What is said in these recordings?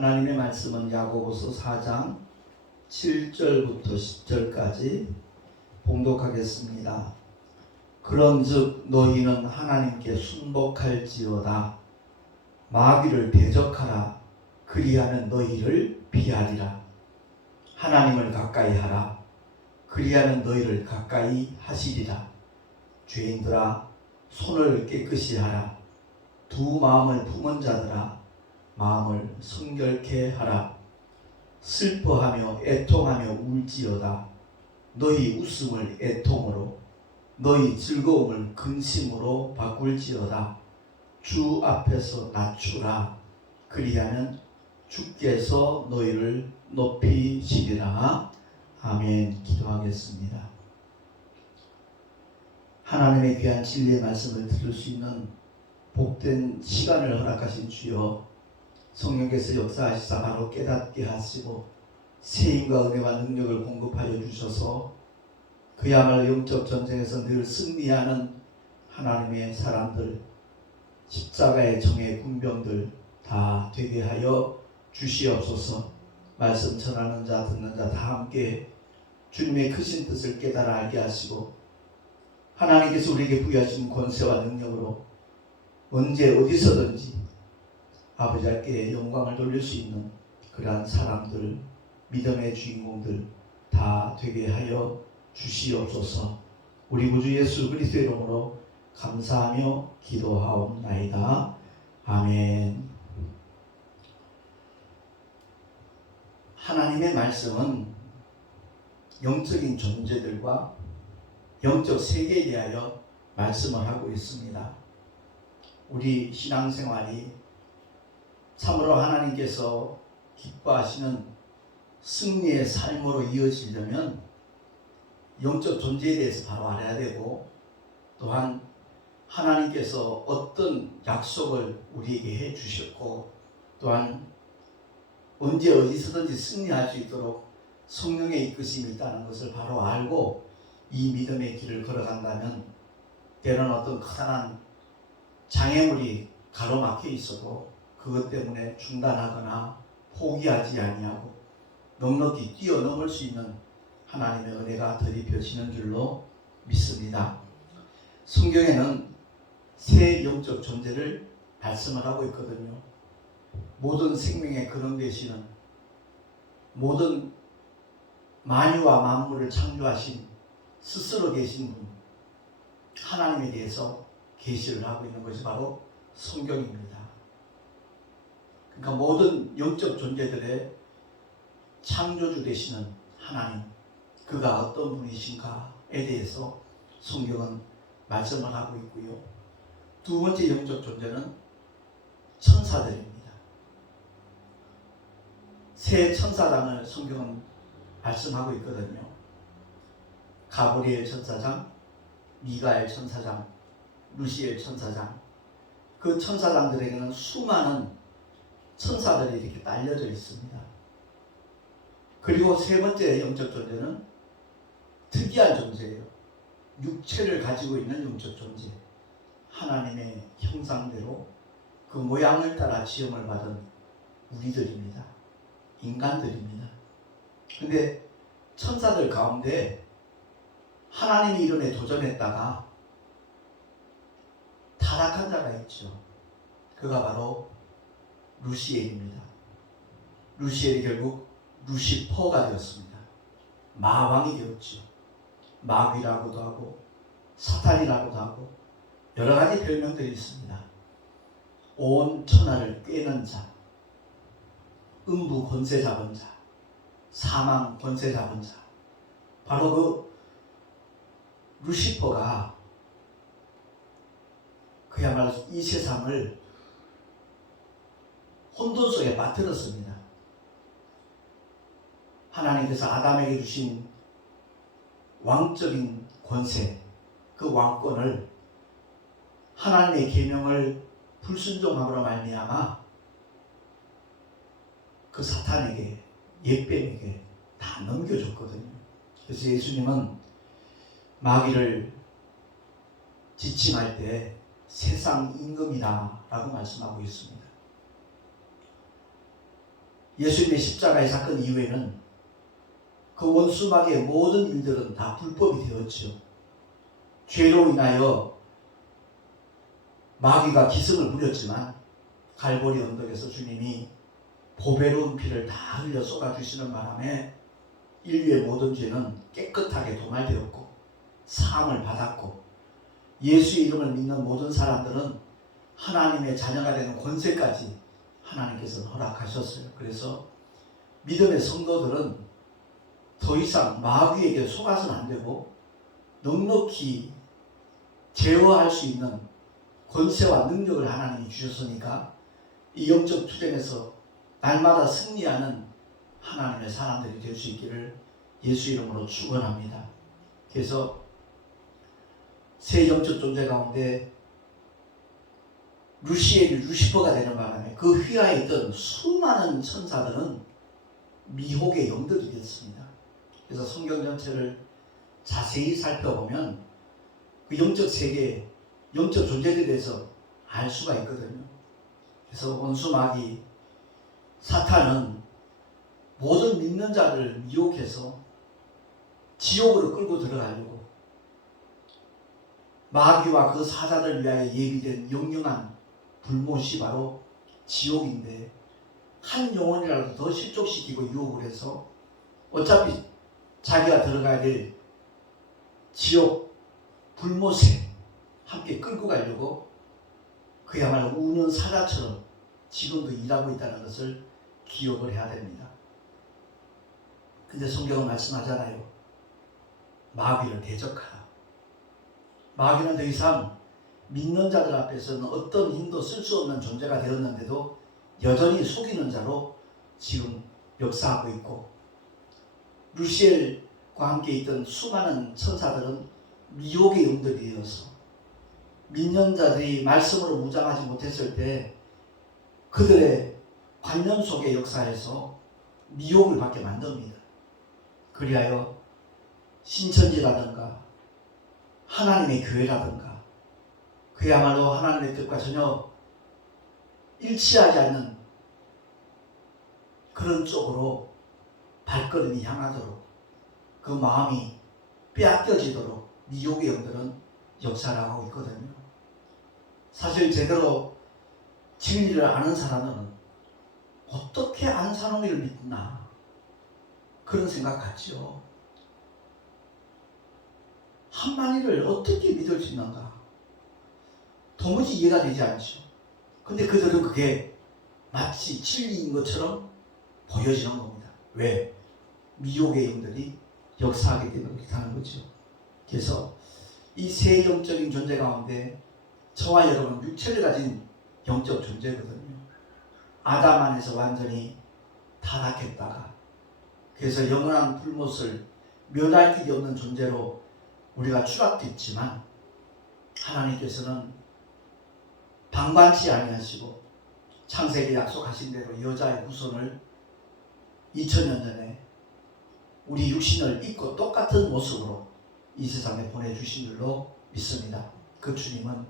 하나님의 말씀은 야고보서 4장 7절부터 10절까지 봉독하겠습니다. 그런즉 너희는 하나님께 순복할지어다. 마귀를 대적하라. 그리하면 너희를 피하리라. 하나님을 가까이 하라. 그리하면 너희를 가까이 하시리라. 죄인들아, 손을 깨끗이 하라. 두 마음을 품은 자들아, 마음을 성결케 하라. 슬퍼하며 애통하며 울지어다. 너희 웃음을 애통으로, 너희 즐거움을 근심으로 바꿀지어다. 주 앞에서 낮추라. 그리하면 주께서 너희를 높이시리라. 아멘. 기도하겠습니다. 하나님의 귀한 진리의 말씀을 들을 수 있는 복된 시간을 허락하신 주여, 성령께서 역사하시사 바로 깨닫게 하시고 세임과 은혜와 능력을 공급하여 주셔서 그야말로 영적 전쟁에서 늘 승리하는 하나님의 사람들, 십자가의 정의 군병들 다 되게 하여 주시옵소서. 말씀 전하는 자 듣는 자 다 함께 주님의 크신 뜻을 깨달아 알게 하시고, 하나님께서 우리에게 부여하신 권세와 능력으로 언제 어디서든지 아버지께 영광을 돌릴 수 있는 그러한 사람들, 믿음의 주인공들 다 되게 하여 주시옵소서. 우리 구주 예수 그리스도의 이름으로 감사하며 기도하옵나이다. 아멘. 하나님의 말씀은 영적인 존재들과 영적 세계에 대하여 말씀을 하고 있습니다. 우리 신앙생활이 참으로 하나님께서 기뻐하시는 승리의 삶으로 이어지려면 영적 존재에 대해서 바로 알아야 되고, 또한 하나님께서 어떤 약속을 우리에게 해 주셨고, 또한 언제 어디서든지 승리할 수 있도록 성령의 이끄심이 있다는 것을 바로 알고 이 믿음의 길을 걸어간다면, 때로는 어떤 커다란 장애물이 가로막혀 있어도 그것 때문에 중단하거나 포기하지 아니하고 넉넉히 뛰어넘을 수 있는 하나님의 은혜가 더입혀지는 줄로 믿습니다. 성경에는 세 영적 존재를 말씀을 하고 있거든요. 모든 생명의 근원 되시는, 모든 만유와 만물을 창조하신 스스로 계신 분, 하나님에 대해서 계시를 하고 있는 것이 바로 성경입니다. 그러니까 모든 영적 존재들의 창조주 되시는 하나님, 그가 어떤 분이신가에 대해서 성경은 말씀을 하고 있고요. 두 번째 영적 존재는 천사들입니다. 세 천사장을 성경은 말씀하고 있거든요. 가브리엘 천사장, 미가엘 천사장, 루시엘 천사장. 그 천사장들에게는 수많은 천사들이 이렇게 딸려져 있습니다. 그리고 세 번째 영적 존재는 특이한 존재예요. 육체를 가지고 있는 영적 존재. 하나님의 형상대로 그 모양을 따라 지음을 받은 우리들입니다. 인간들입니다. 근데 천사들 가운데 하나님의 이름에 도전했다가 타락한 자가 있죠. 그가 바로 루시엘입니다. 루시엘이 결국 루시퍼가 되었습니다. 마왕이 되었죠. 마귀라고도 하고 사탄이라고도 하고 여러 가지 별명들이 있습니다. 온 천하를 꿰는 자, 음부 권세 잡은 자, 사망 권세 잡은 자, 바로 그 루시퍼가 그야말로 이 세상을 혼돈 속에 빠뜨렸습니다. 하나님께서 아담에게 주신 왕적인 권세, 그 왕권을 하나님의 계명을 불순종함으로 말미암아 그 사탄에게, 옛뱀에게 다 넘겨줬거든요. 그래서 예수님은 마귀를 지칭할 때 세상 임금이다 라고 말씀하고 있습니다. 예수님의 십자가의 사건 이후에는 그 원수마귀의 모든 일들은 다 불법이 되었죠. 죄로 인하여 마귀가 기승을 부렸지만 갈보리 언덕에서 주님이 보배로운 피를 다 흘려 쏟아주시는 바람에 인류의 모든 죄는 깨끗하게 도말되었고 사함을 받았고 예수의 이름을 믿는 모든 사람들은 하나님의 자녀가 되는 권세까지 하나님께서는 허락하셨어요. 그래서 믿음의 성도들은 더 이상 마귀에게 속아서는 안 되고 넉넉히 제어할 수 있는 권세와 능력을 하나님이 주셨으니까 이 영적 투쟁에서 날마다 승리하는 하나님의 사람들이 될 수 있기를 예수 이름으로 축원합니다. 그래서 새 영적 존재 가운데 루시엘이 루시퍼가 되는 바람에 그 휘하에 있던 수많은 천사들은 미혹의 영들이 됐습니다. 그래서 성경 전체를 자세히 살펴보면 그 영적 세계, 영적 존재들에 대해서 알 수가 있거든요. 그래서 원수 마귀 사탄은 모든 믿는 자를 미혹해서 지옥으로 끌고 들어가려고 마귀와 그 사자들 위하여 예비된 영영한 불못이 바로 지옥인데 한 영혼이라도 더 실족시키고 유혹을 해서 어차피 자기가 들어가야 될 지옥 불못에 함께 끌고 가려고 그야말로 우는 사자처럼 지금도 일하고 있다는 것을 기억을 해야 됩니다. 근데 성경은 말씀하잖아요. 마귀를 대적하라. 마귀는 더 이상 믿는 자들 앞에서는 어떤 힘도 쓸 수 없는 존재가 되었는데도 여전히 속이는 자로 지금 역사하고 있고 루시엘과 함께 있던 수많은 천사들은 미혹의 영들이 되어서 믿는 자들이 말씀으로 무장하지 못했을 때 그들의 관념 속의 역사에서 미혹을 받게 만듭니다. 그리하여 신천지라든가 하나님의 교회라든가 그야말로 하나님의 뜻과 전혀 일치하지 않는 그런 쪽으로 발걸음이 향하도록 그 마음이 빼앗겨지도록 미혹의 영들은 역사를 하고 있거든요. 사실 제대로 진리를 아는 사람은 어떻게 안사놈이를 믿나 그런 생각 같죠. 한만이를 어떻게 믿을 수 있는가 도무지 이해가 되지 않죠. 근데 그들은 그게 마치 진리인 것처럼 보여지는 겁니다. 왜? 미혹의 영들이 역사하기 때문에 그렇다는 거죠. 그래서 이 세 영적인 존재 가운데 저와 여러분 육체를 가진 영적 존재거든요. 아담 안에서 완전히 타락했다가 그래서 영원한 불못을 면할 길이 없는 존재로 우리가 추락됐지만 하나님께서는 방관치 아니하시고 창세기 약속하신 대로 여자의 후손을 2000년 전에 우리 육신을 입고 똑같은 모습으로 이 세상에 보내주신 줄로 믿습니다. 그 주님은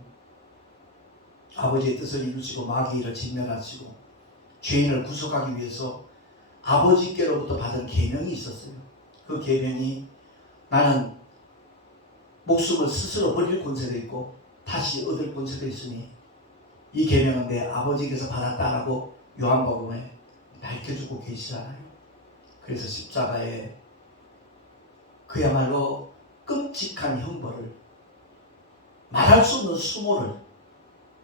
아버지의 뜻을 이루시고 마귀를 진멸하시고 죄인을 구속하기 위해서 아버지께로부터 받은 계명이 있었어요. 그 계명이 나는 목숨을 스스로 버릴 권세도 있고 다시 얻을 권세도 있으니 이 계명은 내 아버지께서 받았다라고 요한복음에 밝혀주고 계시잖아요. 그래서 십자가에 그야말로 끔찍한 형벌을 말할 수 없는 수모를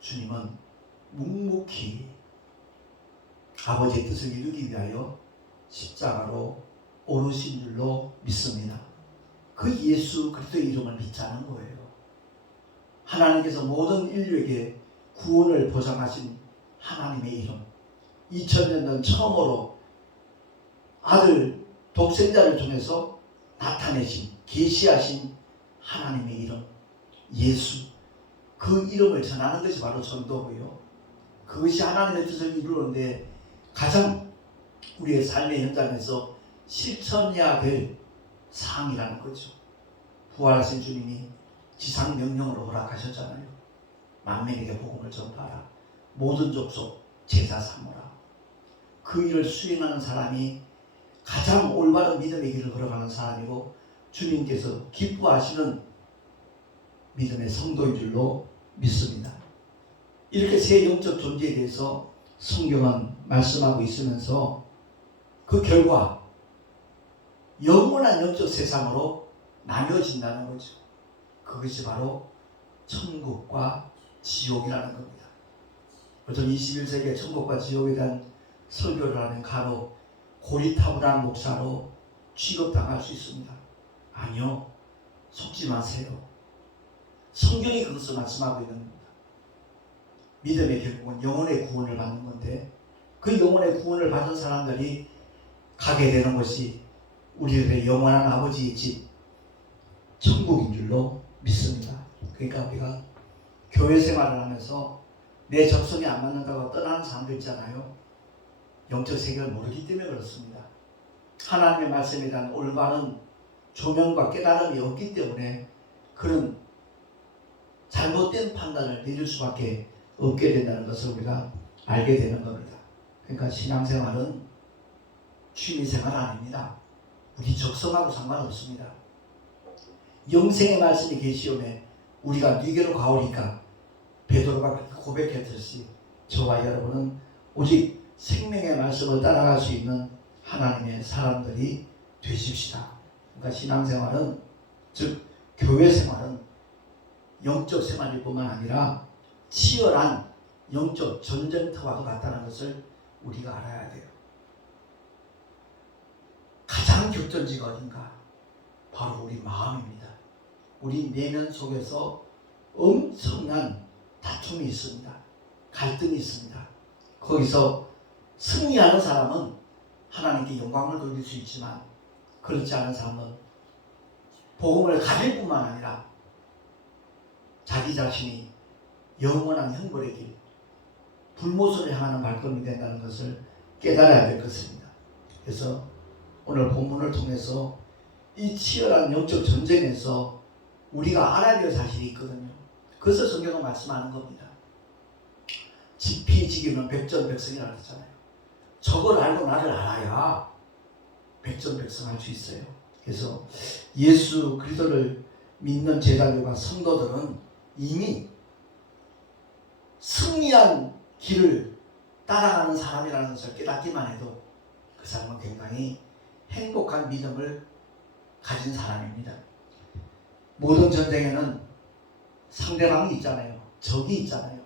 주님은 묵묵히 아버지의 뜻을 이루기 위하여 십자가로 오르신 줄로 믿습니다. 그 예수 그리스도의 이름을 믿자는 거예요. 하나님께서 모든 인류에게 구원을 보장하신 하나님의 이름 2000년 전 처음으로 아들 독생자를 통해서 나타내신 계시하신 하나님의 이름 예수 그 이름을 전하는 것이 바로 전도고요. 그것이 하나님의 뜻을 이루는데 가장 우리의 삶의 현장에서 실천해야 될 사항이라는 거죠. 부활하신 주님이 지상 명령으로 허락하셨잖아요. 만민에게 복음을 전파하라. 모든 족속 제자 삼으라. 그 일을 수행하는 사람이 가장 올바른 믿음의 길을 걸어가는 사람이고 주님께서 기뻐하시는 믿음의 성도인 줄로 믿습니다. 이렇게 세 영적 존재에 대해서 성경은 말씀하고 있으면서 그 결과 영원한 영적 세상으로 나뉘어진다는 거죠. 그것이 바로 천국과 지옥이라는 겁니다. 요즘 21세기에 천국과 지옥에 대한 설교를 하는 간혹 고리타분한 목사로 취급당할 수 있습니다. 아니요, 속지 마세요. 성경이 그것을 말씀하고 있는 겁니다. 믿음의 결국은 영혼의 구원을 받는 건데 그 영혼의 구원을 받은 사람들이 가게 되는 것이 우리들의 영원한 아버지의 집 천국인 줄로 믿습니다. 그러니까 우리가 교회 생활을 하면서 내 적성에 안 맞는다고 떠나는 사람들 있잖아요. 영적 세계를 모르기 때문에 그렇습니다. 하나님의 말씀에 대한 올바른 조명과 깨달음이 없기 때문에 그런 잘못된 판단을 내릴 수밖에 없게 된다는 것을 우리가 알게 되는 겁니다. 그러니까 신앙생활은 취미생활 아닙니다. 우리 적성하고 상관없습니다. 영생의 말씀이 계시오매 우리가 네게로 가오리까 베드로가 그렇게 고백했듯이 저와 여러분은 오직 생명의 말씀을 따라갈 수 있는 하나님의 사람들이 되십시다. 그러니까 신앙생활은 즉 교회생활은 영적 생활일 뿐만 아니라 치열한 영적 전쟁터와도 같다는 것을 우리가 알아야 돼요. 가장 격전지가 어딘가? 바로 우리 마음입니다. 우리 내면 속에서 엄청난 다툼이 있습니다. 갈등이 있습니다. 거기서 승리하는 사람은 하나님께 영광을 돌릴 수 있지만 그렇지 않은 사람은 복음을 가질 뿐만 아니라 자기 자신이 영원한 형벌의 길, 불모선을 향하는 발걸음이 된다는 것을 깨달아야 될 것입니다. 그래서 오늘 본문을 통해서 이 치열한 영적 전쟁에서 우리가 알아야 될 사실이 있거든요. 그래서 성경은 말씀하는 겁니다. 지피지기는 백전백승이라고 했잖아요. 저걸 알고 나를 알아야 백전백승할 수 있어요. 그래서 예수 그리스도를 믿는 제자들과 성도들은 이미 승리한 길을 따라가는 사람이라는 것을 깨닫기만 해도 그 사람은 굉장히 행복한 믿음을 가진 사람입니다. 모든 전쟁에는 상대방이 있잖아요. 적이 있잖아요.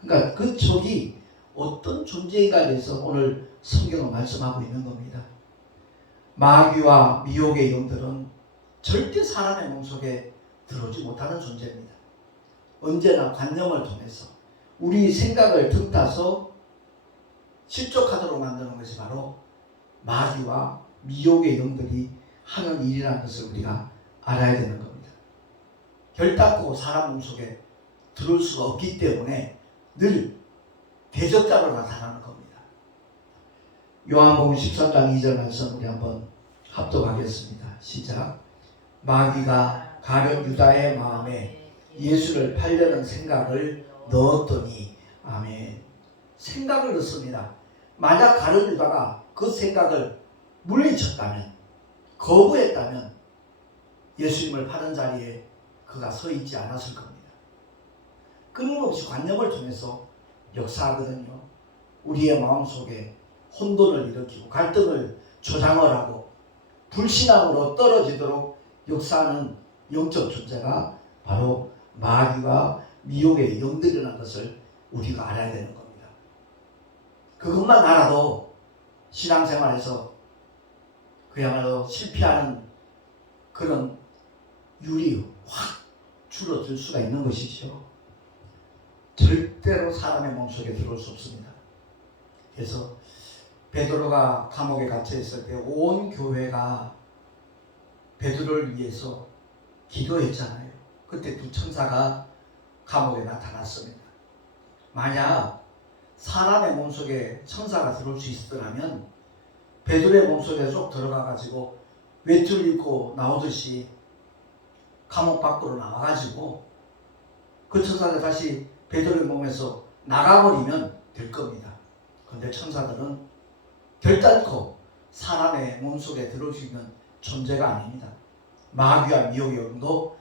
그러니까 그 적이 어떤 존재인가에 대해서 오늘 성경은 말씀하고 있는 겁니다. 마귀와 미혹의 영들은 절대 사람의 몸속에 들어오지 못하는 존재입니다. 언제나 관념을 통해서 우리 생각을 득타서 실족하도록 만드는 것이 바로 마귀와 미혹의 영들이 하는 일이라는 것을 우리가 알아야 되는 겁니다. 결단코 사람 몸속에 들어올 수가 없기 때문에 늘 대적자로 나타나는 겁니다. 요한복음 13장 2절 말씀 우리 한번 합독하겠습니다. 시작. 마귀가 가룟 유다의 마음에 예수를 팔려는 생각을 넣었더니 아멘. 생각을 넣습니다. 만약 가룟 유다가 그 생각을 물리쳤다면 거부했다면 예수님을 파는 자리에 그가 서 있지 않았을 겁니다. 끊임없이 관념을 통해서 역사하거든요. 우리의 마음속에 혼돈을 일으키고 갈등을 조장을 하고 불신앙으로 떨어지도록 역사하는 영적 존재가 바로 마귀와 미혹의 영들이라는 것을 우리가 알아야 되는 겁니다. 그것만 알아도 신앙생활에서 그야말로 실패하는 그런 율이 확 줄어들 수가 있는 것이죠. 절대로 사람의 몸속에 들어올 수 없습니다. 그래서 베드로가 감옥에 갇혀 있을 때 온 교회가 베드로를 위해서 기도했잖아요. 그때 두 천사가 감옥에 나타났습니다. 만약 사람의 몸속에 천사가 들어올 수 있었다면 베드로의 몸속에 쏙 들어가가지고 외투를 입고 나오듯이 감옥 밖으로 나와가지고 그 천사가 다시 베드로의 몸에서 나가버리면 될 겁니다. 그런데 천사들은 결단코 사람의 몸속에 들어올 수 있는 존재가 아닙니다. 마귀와 미혹의 영도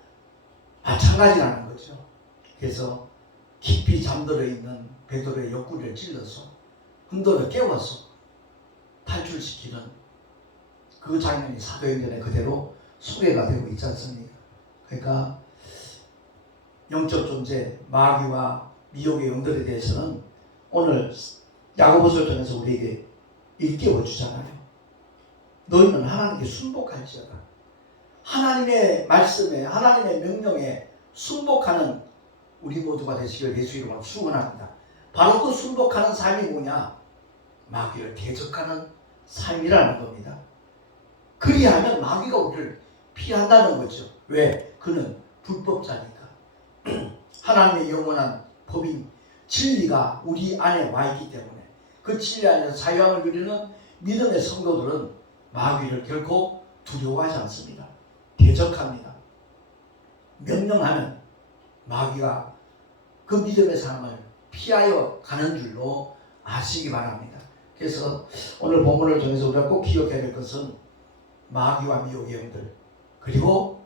마찬가지라는 거죠. 그래서 깊이 잠들어 있는 베드로의 옆구리를 찔러서 흔들어 깨워서 탈출시키는 그 장면이 사도행전에 그대로 소개가 되고 있지 않습니까? 그러니까 영적 존재, 마귀와 미혹의 영들에 대해서는 오늘 야고보서를 통해서 우리에게 일깨워 주잖아요. 너희는 하나님께 순복할지어다. 하나님의 말씀에, 하나님의 명령에 순복하는 우리 모두가 되시길 예수 이름으로 축원합니다. 바로 그 순복하는 삶이 뭐냐? 마귀를 대적하는 삶이라는 겁니다. 그리하면 마귀가 우리를 피한다는 거죠. 왜? 그는 불법자니까. 하나님의 영원한 법인 진리가 우리 안에 와 있기 때문에 그 진리 안에서 자유함을 누리는 믿음의 성도들은 마귀를 결코 두려워하지 않습니다. 대적합니다. 명령하면 마귀가 그 믿음의 삶을 피하여 가는 줄로 아시기 바랍니다. 그래서 오늘 본문을 통해서 우리가 꼭 기억해야 될 것은 마귀와 미혹의 영들, 그리고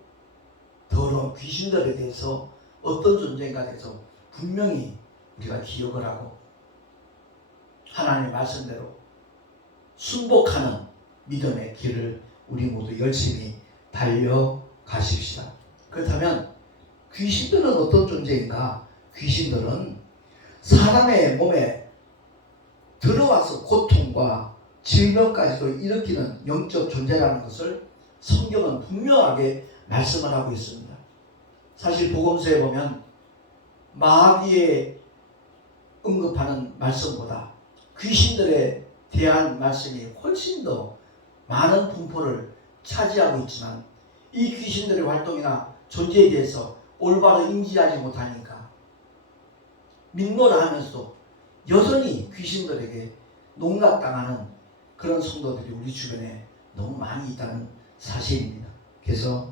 더러운 귀신들에 대해서 어떤 존재인가 대해서 분명히 우리가 기억을 하고 하나님의 말씀대로 순복하는 믿음의 길을 우리 모두 열심히 달려가십시다. 그렇다면 귀신들은 어떤 존재인가? 귀신들은 사람의 몸에 들어와서 고통과 질병까지도 일으키는 영적 존재라는 것을 성경은 분명하게 말씀을 하고 있습니다. 사실 복음서에 보면 마귀에 언급하는 말씀보다 귀신들에 대한 말씀이 훨씬 더 많은 분포를 차지하고 있지만 이 귀신들의 활동이나 존재에 대해서 올바로 인지하지 못하니까 민노라 하면서도 여전히 귀신들에게 농락당하는 그런 성도들이 우리 주변에 너무 많이 있다는 사실입니다. 그래서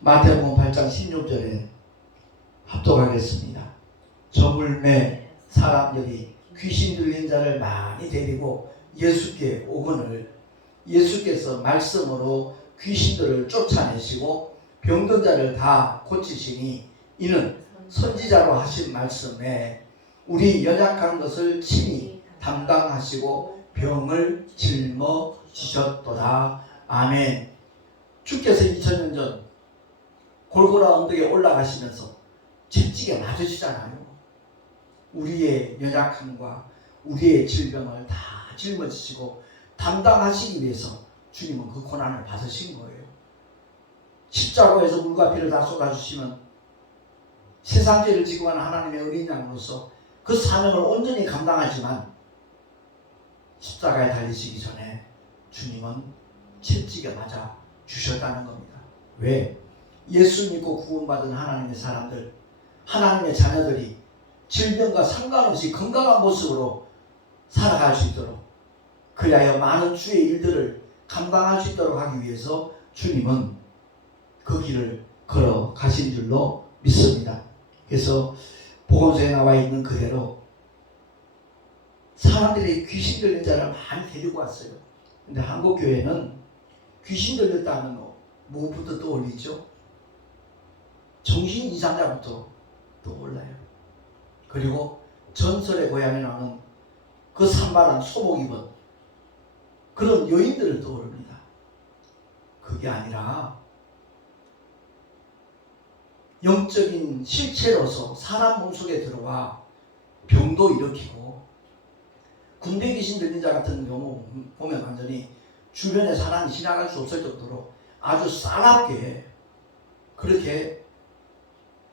마태복음 8장 16절에 합독하겠습니다. 저물매 사람들이 귀신 들린 자를 많이 데리고 예수께 오거늘 예수께서 말씀으로 귀신들을 쫓아내시고 병든 자를 다 고치시니 이는 선지자로 하신 말씀에 우리 연약한 것을 친히 담당하시고 병을 짊어지셨도다. 아멘. 주께서 2000년 전 골고라 언덕에 올라가시면서 채찍에 맞으시잖아요. 우리의 연약함과 우리의 질병을 다 짊어지시고 담당하시기 위해서 주님은 그 고난을 받으신 거예요. 십자가에서 물과 피를 다 쏟아주시면 세상 죄를 지고 가는 하나님의 어린 양으로서 그 사명을 온전히 감당하지만 십자가에 달리시기 전에 주님은 채찍에 맞아 주셨다는 겁니다. 왜? 예수 믿고 구원받은 하나님의 사람들, 하나님의 자녀들이 질병과 상관없이 건강한 모습으로 살아갈 수 있도록, 그리하여 많은 주의 일들을 감당할 수 있도록 하기 위해서 주님은 그 길을 걸어 가신 줄로 믿습니다. 그래서 복음서에 나와 있는 그대로 사람들이 귀신 들린 자를 많이 데리고 왔어요. 근데 한국 교회는 귀신 들렸다 하면 무엇부터 떠올리죠? 정신 이상자부터 떠올라요. 그리고 전설의 고향에 나오는 그 산발한 소복 입은 그런 여인들을 떠오릅니다. 그게 아니라 영적인 실체로서 사람 몸속에 들어와 병도 일으키고, 군대 귀신 들린 자 같은 경우 보면 완전히 주변에 사람이 지나갈 수 없을 정도로 아주 싸납게 그렇게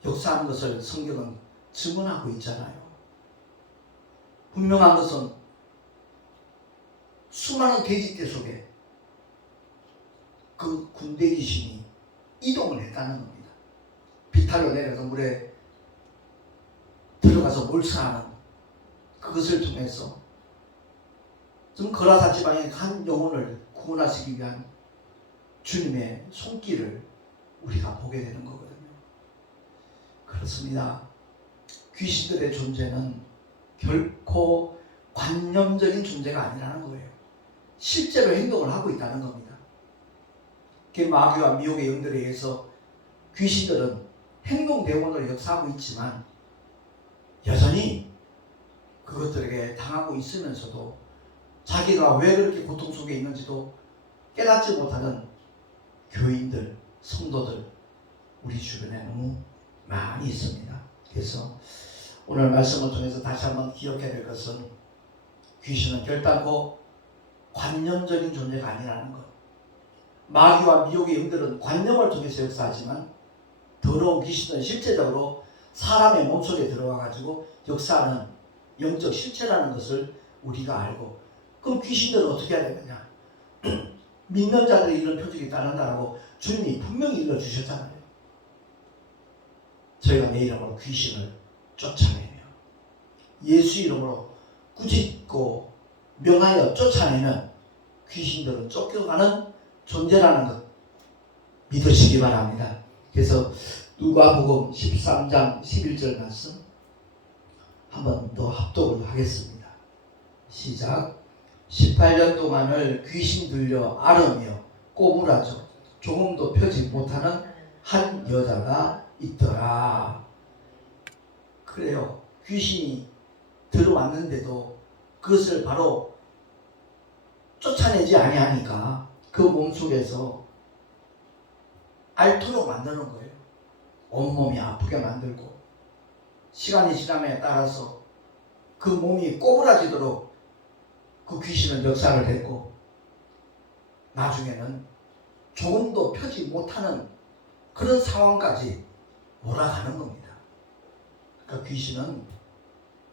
역사한 것을 성경은 증언하고 있잖아요. 분명한 것은 수많은 돼지떼 속에 그 군대 귀신이 이동을 했다는 겁니다. 비탈로 내려서 물에 들어가서 몰수하는 그것을 통해서 좀 거라사 지방의 한 영혼을 구원하시기 위한 주님의 손길을 우리가 보게 되는 거거든요. 그렇습니다. 귀신들의 존재는 결코 관념적인 존재가 아니라는 거예요. 실제로 행동을 하고 있다는 겁니다. 그 마귀와 미혹의 영들에 의해서 귀신들은 행동 대원으로 역사하고 있지만 여전히 그것들에게 당하고 있으면서도 자기가 왜 그렇게 고통 속에 있는지도 깨닫지 못하는 교인들, 성도들 우리 주변에 너무 많이 있습니다. 그래서 오늘 말씀을 통해서 다시 한번 기억해야 될 것은 귀신은 결단코 관념적인 존재가 아니라는 것. 마귀와 미혹의 영들은 관념을 통해서 역사하지만 더러운 귀신은 실제적으로 사람의 몸속에 들어와 가지고 역사하는 영적 실체라는 것을 우리가 알고, 그럼 귀신들은 어떻게 해야 되느냐? 믿는 자들의 이런 표적이 따른다라고 주님이 분명히 일러주셨잖아요. 저희가 내 이름으로 귀신을 쫓아내며 예수 이름으로 꾸짖고 명하여 쫓아내면 귀신들은 쫓겨가는 존재라는 것 믿으시기 바랍니다. 그래서 누가복음 13장 11절 말씀 한 번 더 합독을 하겠습니다. 시작. 18년 동안을 귀신 들려 앓으며 꼬부라져 조금도 펴지 못하는 한 여자가 있더라. 그래요. 귀신이 들어왔는데도 그것을 바로 쫓아내지 아니하니까 그 몸속에서 앓도록 만드는 거예요. 온몸이 아프게 만들고 시간이 지남에 따라서 그 몸이 꼬부라지도록 그 귀신은 역사를 했고 나중에는 조금도 펴지 못하는 그런 상황까지 몰아가는 겁니다. 그러니까 귀신은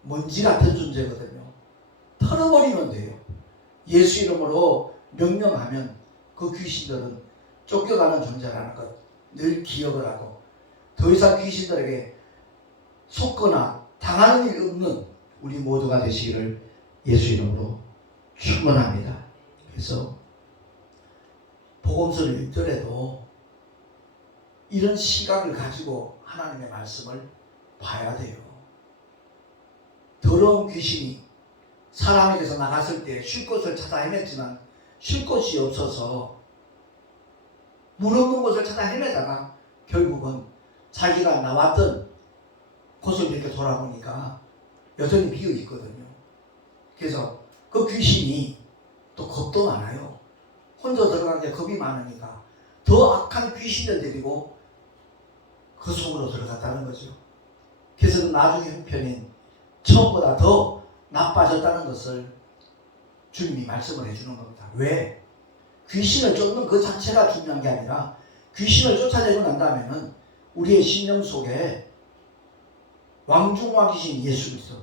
먼지 같은 존재거든요. 털어버리면 돼요. 예수 이름으로 명령하면 그 귀신들은 쫓겨가는 존재라는 것 늘 기억을 하고 더 이상 귀신들에게 속거나 당하는 일이 없는 우리 모두가 되시기를 예수 이름으로 축원합니다. 그래서 복음서를 읽더라도 이런 시각을 가지고 하나님의 말씀을 봐야 돼요. 더러운 귀신이 사람에게서 나갔을 때 쉴 곳을 찾아 헤맸지만 쉴 곳이 없어서 물 없는 곳을 찾아 헤매다가 결국은 자기가 나왔던 곳을 이렇게 돌아보니까 여전히 비어 있거든요. 그래서 그 귀신이 또 겁도 많아요. 혼자 들어가는데 겁이 많으니까 더 악한 귀신을 데리고 그 속으로 들어갔다는 거죠. 그래서 나중에 형편인 처음보다 더 나빠졌다는 것을 주님이 말씀을 해주는 겁니다. 왜? 귀신을 쫓는 그 자체가 중요한 게 아니라 귀신을 쫓아내고 난 다음에는 우리의 심령 속에 왕중왕 귀신 예수 그리스도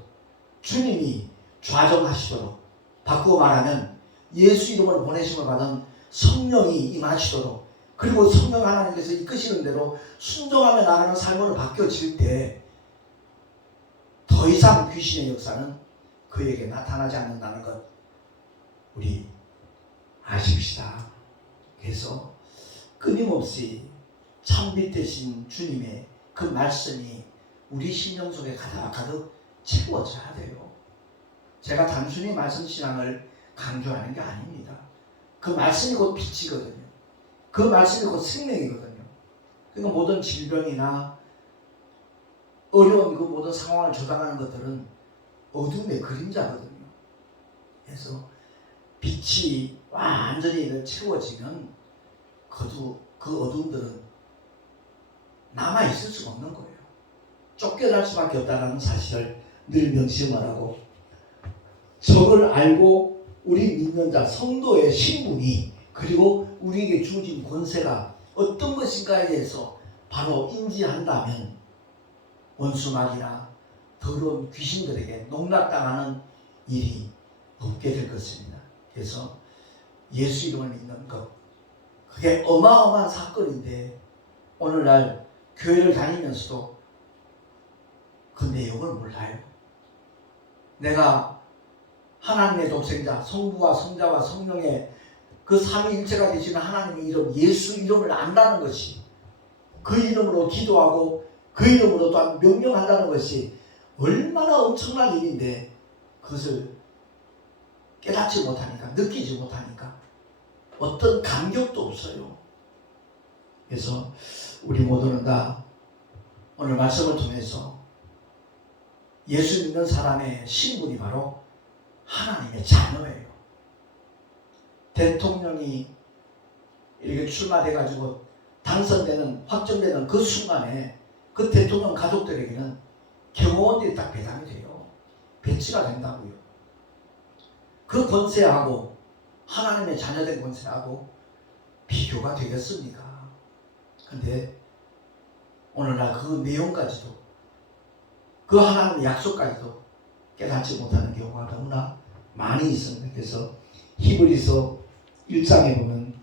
주님이 좌정하시도록, 바꾸어 말하면 예수 이름으로 보내심을 받은 성령이 임하시도록, 그리고 성령 하나님께서 이끄시는 대로 순종하며 나가는 삶으로 바뀌어질 때 더 이상 귀신의 역사는 그에게 나타나지 않는다는 것 우리 아십시다. 그래서 끊임없이 참빛 되신 주님의 그 말씀이 우리 심령 속에 가득 채워져야 돼요. 제가 단순히 말씀 신앙을 강조하는 게 아닙니다. 그 말씀이 곧 빛이거든요. 그 말씀이 곧 생명이거든요. 그러니까 모든 질병이나 어려운 그 모든 상황을 조장하는 것들은 어둠의 그림자거든요. 그래서 빛이 완전히 채워지면 그 어둠들은 남아있을 수가 없는 거예요. 쫓겨날 수밖에 없다는 사실을 늘 명심을 하고, 저걸 알고 우리 믿는 자 성도의 신분이 그리고 우리에게 주어진 권세가 어떤 것인가에 대해서 바로 인지한다면 원수마귀나 더러운 귀신들에게 농락당하는 일이 없게 될 것입니다. 그래서 예수 이름을 믿는 것, 그게 어마어마한 사건인데 오늘날 교회를 다니면서도 그 내용을 몰라요. 내가 하나님의 독생자, 성부와 성자와 성령의 그 삼위일체가 되시는 하나님의 이름, 예수 이름을 안다는 것이, 그 이름으로 기도하고 그 이름으로 또한 명령한다는 것이 얼마나 엄청난 일인데 그것을 깨닫지 못하니까, 느끼지 못하니까 어떤 감격도 없어요. 그래서 우리 모두는 다 오늘 말씀을 통해서 예수 믿는 사람의 신분이 바로 하나님의 자녀예요. 대통령이 이렇게 출마돼가지고 당선되는, 확정되는 그 순간에 그 대통령 가족들에게는 경호원들이 딱 배당이 돼요. 배치가 된다고요. 그 권세하고 하나님의 자녀된 권세하고 비교가 되겠습니까? 근데 오늘날 그 내용까지도, 그 하나님의 약속까지도 깨닫지 못하는 경우가 너무나 많이 있습니다. 그래서 히브리서 1장에 보면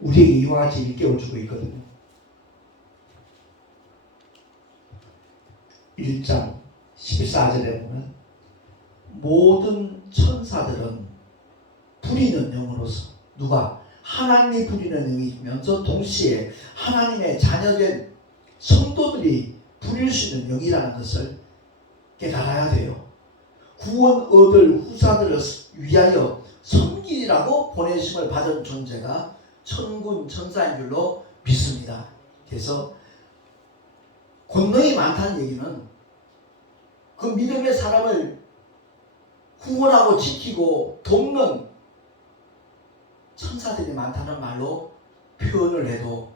우리에게 이와 같이 일깨워주고 있거든요. 1장 14절에 보면 모든 천사들은 부리는 영으로서, 누가? 하나님이 부리는 영이면서 동시에 하나님의 자녀된 성도들이 부릴 수 있는 영이라는 것을 깨달아야 돼요. 구원 얻을 후사들을 위하여 섬기라고 보내심을 받은 존재가 천군 천사인 줄로 믿습니다. 그래서 권능이 많다는 얘기는 그 믿음의 사람을 구원하고 지키고 돕는 천사들이 많다는 말로 표현을 해도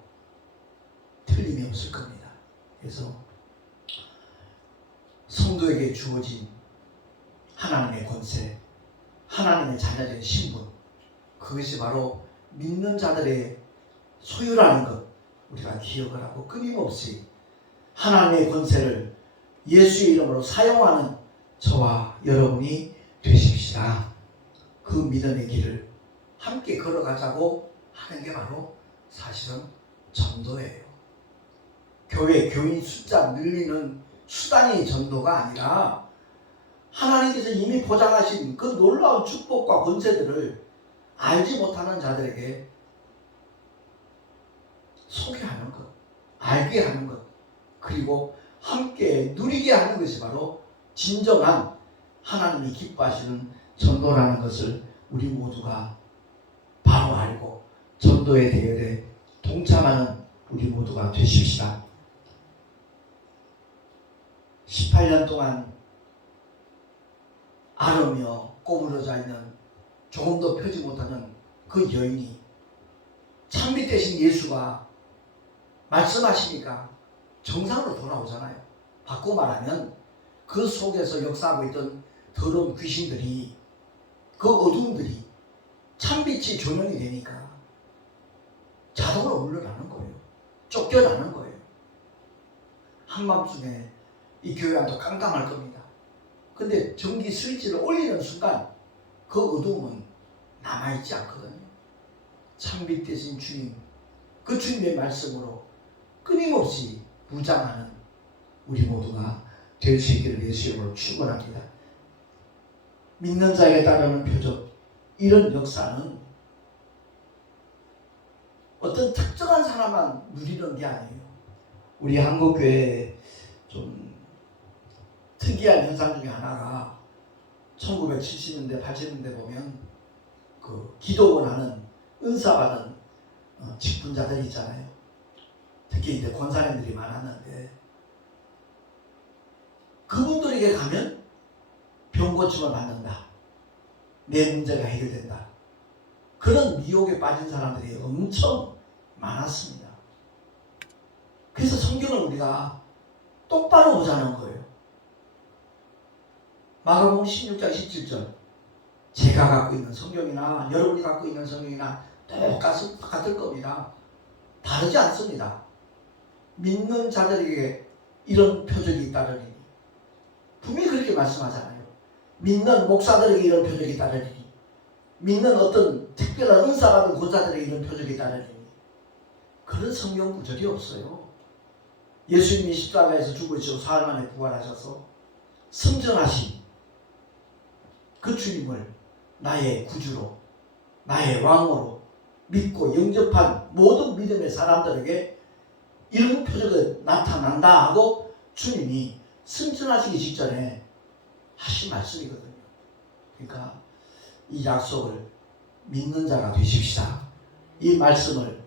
틀림이 없을 겁니다. 그래서 성도에게 주어진 하나님의 권세, 하나님의 자녀된 신분, 그것이 바로 믿는 자들의 소유라는 것, 우리가 기억을 하고 끊임없이 하나님의 권세를 예수의 이름으로 사용하는 저와 여러분이 되십시다. 그 믿음의 길을 함께 걸어가자고 하는 게 바로 사실은 전도예요. 교회 교인 숫자 늘리는 수단이 전도가 아니라 하나님께서 이미 보장하신 그 놀라운 축복과 권세들을 알지 못하는 자들에게 소개하는 것, 알게 하는 것, 그리고 함께 누리게 하는 것이 바로 진정한 하나님이 기뻐하시는 전도라는 것을 우리 모두가 바로 알고 전도의 대열에 동참하는 우리 모두가 되십시다. 18년 동안 앓으며 꼬부러져 있는, 조금도 펴지 못하는 그 여인이 창빛 대신 예수가 말씀하시니까 정상으로 돌아오잖아요. 바꾸고 말하면 그 속에서 역사하고 있던 더러운 귀신들이, 그 어둠들이 참빛이 조명이 되니까 자동으로 물러나는 거예요. 쫓겨나는 거예요. 한밤중에 이 교회 안도 깜깜할 겁니다. 근데 전기 스위치를 올리는 순간 그 어둠은 남아있지 않거든요. 참빛 대신 주님, 그 주님의 말씀으로 끊임없이 무장하는 우리 모두가 될 수 있기를 예수 이름으로 축원합니다. 믿는 자에게 따르는 표적, 이런 역사는 어떤 특정한 사람만 누리는 게 아니에요. 우리 한국교회에 좀 특이한 현상 중에 하나가 1970년대, 80년대 보면 그 기도원 하는, 은사 받은 직분자들이 있잖아요. 특히 이제 권사님들이 많았는데 그분들에게 가면 병 고침을 받는다, 내 문제가 해결된다, 그런 미혹에 빠진 사람들이 엄청 많았습니다. 그래서 성경을 우리가 똑바로 보자는 거예요. 마가복음 16장 17절, 제가 갖고 있는 성경이나 여러분이 갖고 있는 성경이나 똑같을 겁니다. 다르지 않습니다. 믿는 자들에게 이런 표적이 따르리니, 분명히 그렇게 말씀하잖아요. 믿는 목사들에게 이런 표적이 따르리니, 믿는 어떤 특별한 은사받은 권사들에게 이런 표적이 따르리니, 그런 성경 구절이 없어요. 예수님이 십자가에서 죽으시고 사흘 만에 부활하셔서 승천하신 그 주님을 나의 구주로, 나의 왕으로 믿고 영접한 모든 믿음의 사람들에게 이런 표적이 나타난다 하고 주님이 승천하시기 직전에 하신 말씀이거든요. 그러니까 이 약속을 믿는 자가 되십시다. 이 말씀을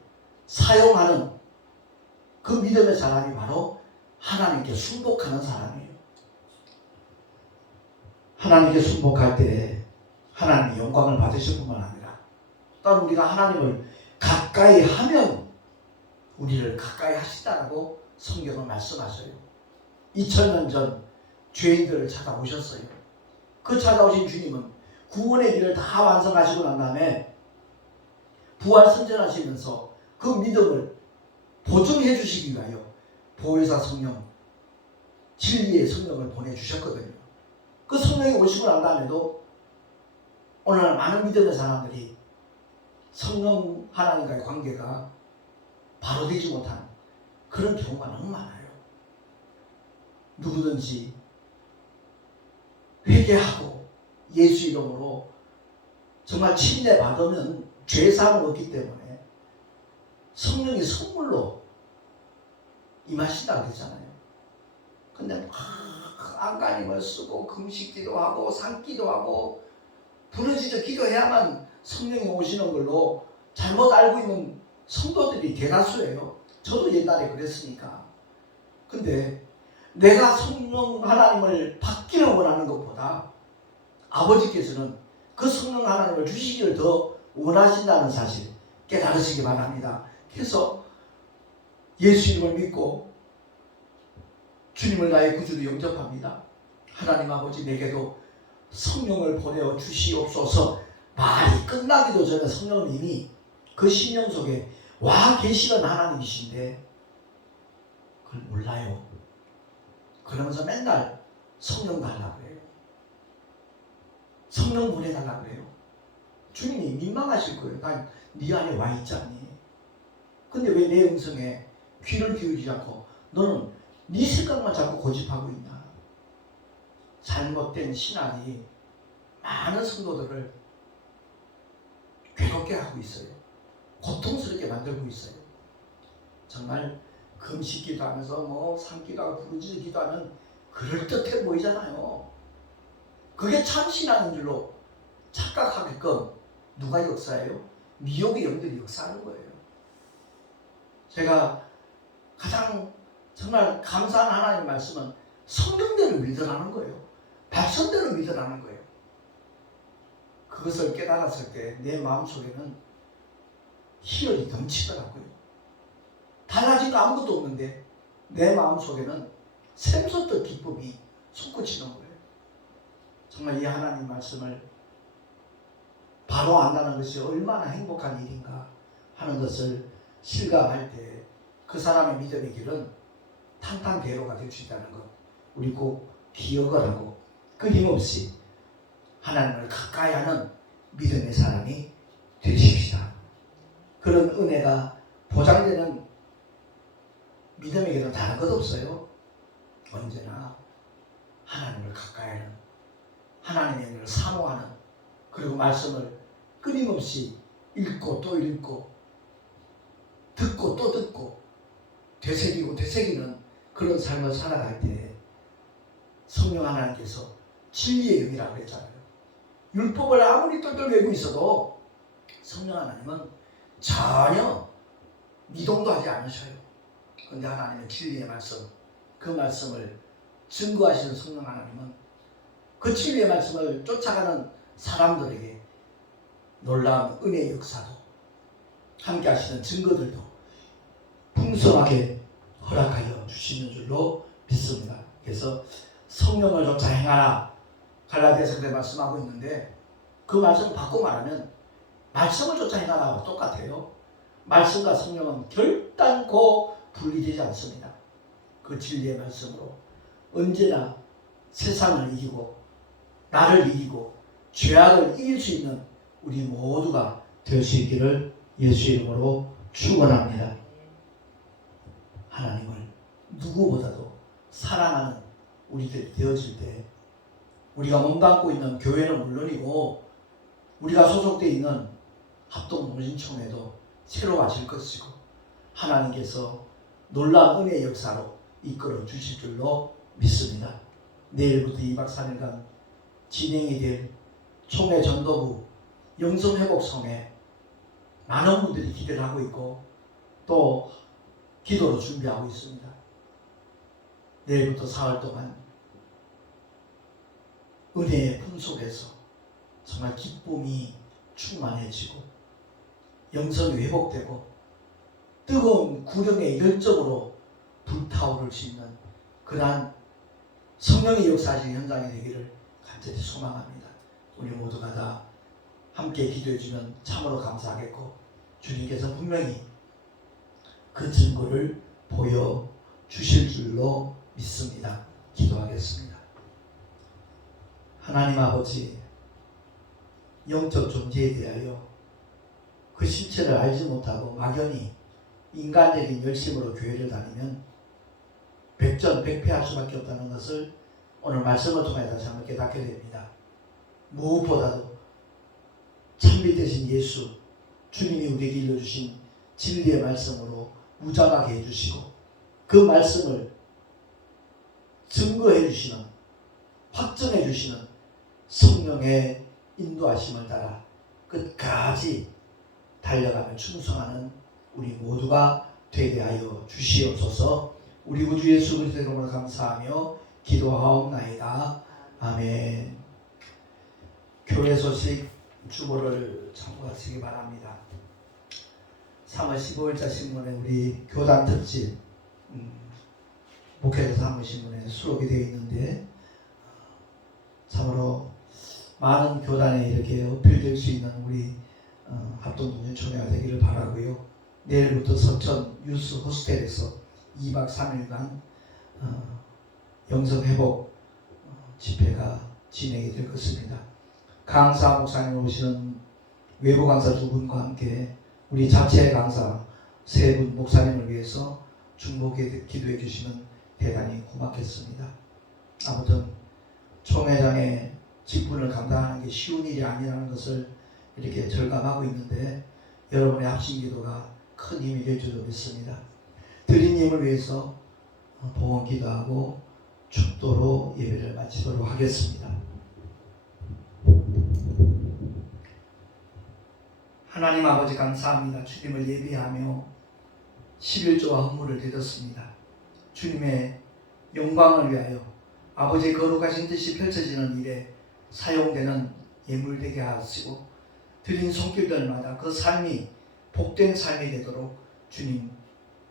사용하는 그 믿음의 사람이 바로 하나님께 순복하는 사람이에요. 하나님께 순복할 때 하나님의 영광을 받으실 뿐만 아니라 또한 우리가 하나님을 가까이 하면 우리를 가까이 하시다라고 성경은 말씀하셔요. 2000년 전 죄인들을 찾아오셨어요. 그 찾아오신 주님은 구원의 길을 다 완성하시고 난 다음에 부활 선전하시면서 그 믿음을 보증해 주시기 위하여 보혜사 성령, 진리의 성령을 보내주셨거든요. 그 성령이 오시고 난 다음에도 오늘날 많은 믿음의 사람들이 성령 하나님과의 관계가 바로 되지 못하는 그런 경우가 너무 많아요. 누구든지 회개하고 예수 이름으로 정말 침례받으면 죄사함을 얻기 때문에 성령이 선물로 임하신다고 그랬잖아요. 근데 안간힘을 쓰고 금식기도 하고 산기도 하고 부르짖어 기도해야만 성령이 오시는 걸로 잘못 알고 있는 성도들이 대다수예요. 저도 옛날에 그랬으니까. 근데 내가 성령 하나님을 받기를 원하는 것보다 아버지께서는 그 성령 하나님을 주시기를 더 원하신다는 사실 깨달으시기 바랍니다. 그래서 예수 이름을 믿고 주님을 나의 구주로 영접합니다. 하나님 아버지, 내게도 성령을 보내어 주시옵소서. 말이 끝나기도 전에 성령은 이미 그 심령 속에 와 계시는 하나님이신데 그걸 몰라요. 그러면서 맨날 성령 달라고 해요. 성령 보내달라고 그래요. 주님이 민망하실 거예요. 난 네 안에 와 있잖니. 근데 왜 내 음성에 귀를 기울이지 않고 너는 네 생각만 자꾸 고집하고 있나. 잘못된 신앙이 많은 성도들을 괴롭게 하고 있어요. 고통스럽게 만들고 있어요. 정말 금식 기도하면서 산기도하고 부르짖어 기도하면 그럴듯해 보이잖아요. 그게 참 신앙인 줄로 착각하게끔 누가 역사해요? 미혹의 영들이 역사하는 거예요. 제가 가장 정말 감사한 하나님의 말씀은 성령대로 믿으라는 거예요. 말씀대로 믿으라는 거예요. 그것을 깨달았을 때 내 마음속에는 희열이 넘치더라고요. 달라진 거 아무것도 없는데 내 마음속에는 샘솟던 기쁨이 솟구치는 거예요. 정말 이 하나님 말씀을 바로 안다는 것이 얼마나 행복한 일인가 하는 것을 실감할 때 그 사람의 믿음의 길은 탄탄대로가 될 수 있다는 것 우리 꼭 기억을 하고 끊임없이 하나님을 가까이 하는 믿음의 사람이 되십시다. 그런 은혜가 보장되는 믿음의 길은 다른 것 없어요. 언제나 하나님을 가까이 하는, 하나님의 은혜를 사모하는, 그리고 말씀을 끊임없이 읽고 또 읽고 듣고 또 듣고 되새기고 되새기는 그런 삶을 살아갈 때 성령 하나님께서 진리의 영이라고 했잖아요. 율법을 아무리 똘똘 외우고 있어도 성령 하나님은 전혀 미동도 하지 않으셔요. 그런데 하나님의 진리의 말씀, 그 말씀을 증거하시는 성령 하나님은 그 진리의 말씀을 쫓아가는 사람들에게 놀라운 은혜의 역사도 함께 하시는 증거들도 풍성하게 허락하여 주시는 줄로 믿습니다. 그래서 성령을 쫓아 행하라 갈라디아서에 말씀하고 있는데 그 말씀을 바꿔 말하면 말씀을 쫓아 행하라고 똑같아요. 말씀과 성령은 결단코 분리되지 않습니다. 그 진리의 말씀으로 언제나 세상을 이기고 나를 이기고 죄악을 이길 수 있는 우리 모두가 될 수 있기를 예수 이름으로 축원합니다. 하나님을 누구보다도 사랑하는 우리들이 되어질 때 우리가 몸담고 있는 교회는 물론이고 우리가 소속되어 있는 합동농신청회도 새로워질 것이고 하나님께서 놀라운 은혜의 역사로 이끌어 주실 줄로 믿습니다. 내일부터 2박 3일간 진행이 될 총회 전도부 영성회복성에 많은 분들이 기대를 하고 있고 또 기도로 준비하고 있습니다. 내일부터 사흘 동안 은혜의 풍속에서 정말 기쁨이 충만해지고 영성이 회복되고 뜨거운 구령의 열정으로 불타오를 수 있는 그러한 성령의 역사하시는 현장이 되기를 간절히 소망합니다. 우리 모두가 다 함께 기도해 주면 참으로 감사하겠고 주님께서 분명히 그 증거를 보여주실 줄로 믿습니다. 기도하겠습니다. 하나님 아버지, 영적 존재에 대하여 그 실체를 알지 못하고 막연히 인간적인 열심으로 교회를 다니면 백전백패할 수밖에 없다는 것을 오늘 말씀을 통해 다시 한번 깨닫게 됩니다. 무엇보다도 참빛 되신 예수, 주님이 우리에게 일러주신 진리의 말씀으로 무장하게 해주시고 그 말씀을 증거해 주시는, 확증해 주시는 성령의 인도하심을 따라 끝까지 달려가며 충성하는 우리 모두가 되게 하여 주시옵소서. 우리 구주 예수 그리스도의 이름으로 감사하며 기도하옵나이다. 아멘. 교회 소식 주보를 참고하시기 바랍니다. 3월 15일자 신문에 우리 교단 특집 목회자 사무신문에 수록이 되어 있는데 참으로 많은 교단에 이렇게 어필될 수 있는 우리 합동동전총회가 되기를 바라고요. 내일부터 서천 유스 호스텔에서 2박 3일간 영성회복 집회가 진행이 될 것입니다. 강사 목사님 오시는 외부 강사 2분과 함께 우리 자체 강사 3분 목사님을 위해서 중보에 기도해 주시면 대단히 고맙겠습니다. 아무튼 총회장의 직분을 감당하는 게 쉬운 일이 아니라는 것을 이렇게 절감하고 있는데 여러분의 합심 기도가 큰 힘이 될 줄로 믿습니다. 드림님을 위해서 봉헌 기도하고 축도로 예배를 마치도록 하겠습니다. 하나님 아버지 감사합니다. 주님을 예배하며 11조와 헌물을 드렸습니다. 주님의 영광을 위하여 아버지의 거룩하신 뜻이 펼쳐지는 일에 사용되는 예물되게 하시고 드린 손길들마다 그 삶이 복된 삶이 되도록 주님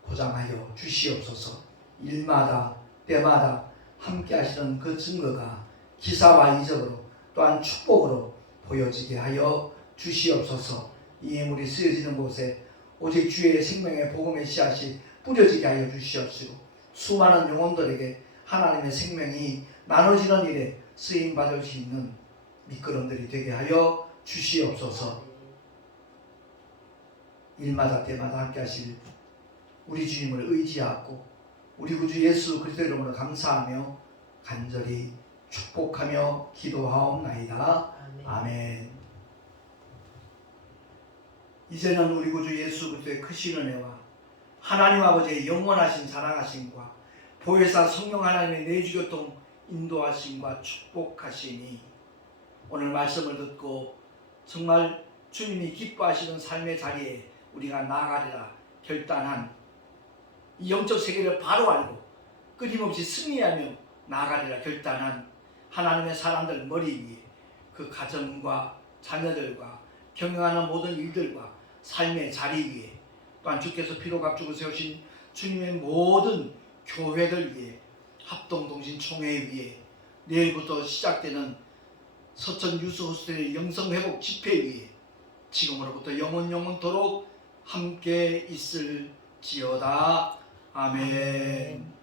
보장하여 주시옵소서. 일마다 때마다 함께 하시는 그 증거가 기사와 이적으로 또한 축복으로 보여지게 하여 주시옵소서. 이 예물이 쓰여지는 곳에 오직 주의 생명의 복음의 씨앗이 뿌려지게 하여 주시옵시고 수많은 영혼들에게 하나님의 생명이 나눠지는 일에 쓰임받을 수 있는 미끄럼들이 되게 하여 주시옵소서. 일마다 때마다 함께 하실 우리 주님을 의지하고 우리 구주 예수 그리스도의 이름으로 감사하며 간절히 축복하며 기도하옵나이다. 아멘. 이제는 우리 구주 예수 그리스도의 크신 은혜와 하나님 아버지의 영원하신 사랑하심과 보혜사 성령 하나님의 내주교통 인도하심과 축복하시니 오늘 말씀을 듣고 정말 주님이 기뻐하시는 삶의 자리에 우리가 나아가리라 결단한 이 영적 세계를 바로 알고 끊임없이 승리하며 나아가리라 결단한 하나님의 사람들 머리 위에 그 가정과 자녀들과 경영하는 모든 일들과 삶의 자리 위에 또한 주께서 피로 값주고 세우신 주님의 모든 교회들 위에 합동동신 총회 위에 내일부터 시작되는 서천 유스 호스텔의 영성회복 집회 위에 지금으로부터 영원토록 함께 있을지어다. 아멘.